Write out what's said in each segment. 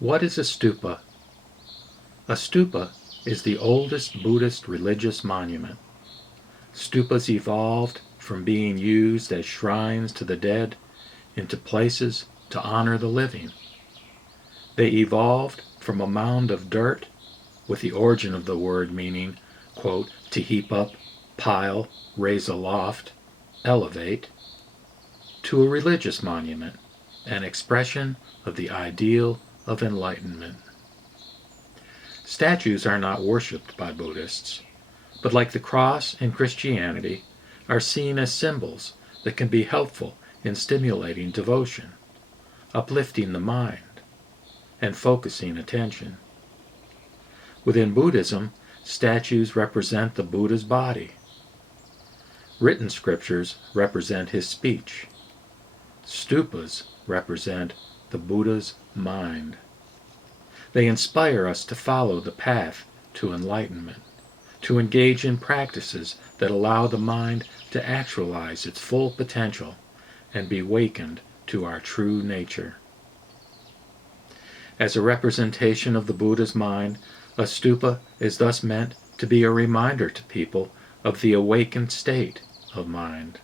What is a stupa? A stupa is the oldest Buddhist religious monument. Stupas evolved from being used as shrines to the dead into places to honor the living. They evolved from a mound of dirt, with the origin of the word meaning, quote, to heap up, pile, raise aloft, elevate, to a religious monument, an expression of the ideal of enlightenment. Statues are not worshipped by Buddhists, but like the cross in Christianity, are seen as symbols that can be helpful in stimulating devotion, uplifting the mind, and focusing attention. Within Buddhism, statues represent the Buddha's body. Written scriptures represent his speech. Stupas represent the Buddha's mind. They inspire us to follow the path to enlightenment, to engage in practices that allow the mind to actualize its full potential and be wakened to our true nature. As a representation of the Buddha's mind, a stupa is thus meant to be a reminder to people of the awakened state of mind,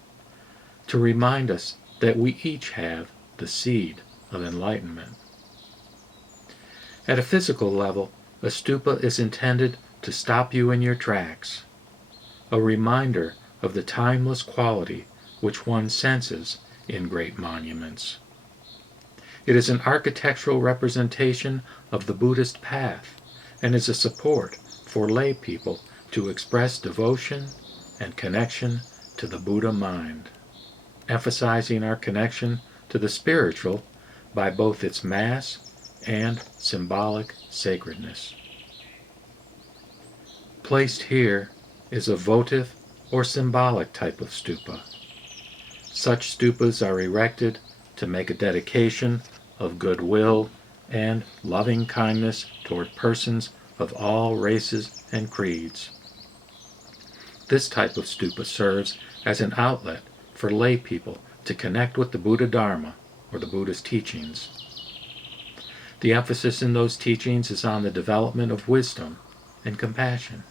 to remind us that we each have the seed of enlightenment. At a physical level, a stupa is intended to stop you in your tracks, a reminder of the timeless quality which one senses in great monuments. It is an architectural representation of the Buddhist path and is a support for lay people to express devotion and connection to the Buddha mind, emphasizing our connection to the spiritual by both its mass and symbolic sacredness. Placed here is a votive or symbolic type of stupa. Such stupas are erected to make a dedication of goodwill and loving kindness toward persons of all races and creeds. This type of stupa serves as an outlet for lay people to connect with the Buddha Dharma, or the Buddhist teachings. The emphasis in those teachings is on the development of wisdom and compassion.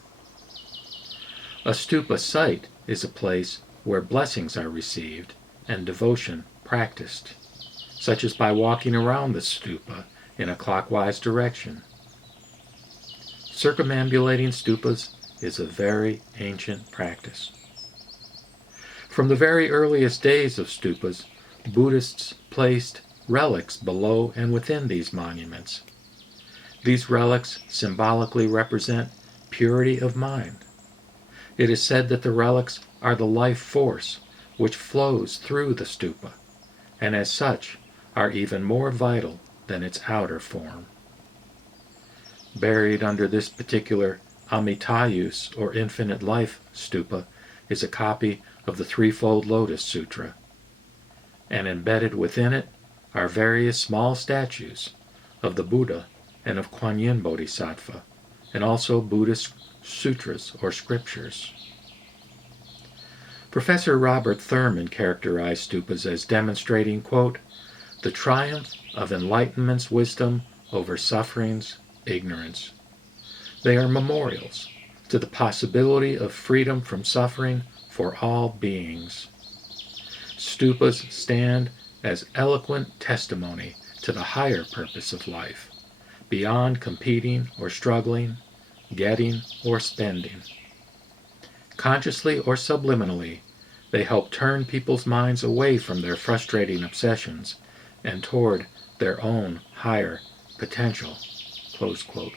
A stupa site is a place where blessings are received and devotion practiced, such as by walking around the stupa in a clockwise direction. Circumambulating stupas is a very ancient practice. From the very earliest days of stupas, Buddhists placed relics below and within these monuments. These relics symbolically represent purity of mind. It is said that the relics are the life force which flows through the stupa, and as such are even more vital than its outer form. Buried under this particular Amitayus, or infinite life stupa, is a copy of the Threefold Lotus Sutra, and embedded within it are various small statues of the Buddha and of Kuan Yin Bodhisattva, and also Buddhist sutras or scriptures. Professor Robert Thurman characterized stupas as demonstrating, quote, the triumph of enlightenment's wisdom over suffering's ignorance. They are memorials to the possibility of freedom from suffering for all beings. Stupas stand as eloquent testimony to the higher purpose of life, beyond competing or struggling, getting or spending. Consciously or subliminally, they help turn people's minds away from their frustrating obsessions and toward their own higher potential. Close quote.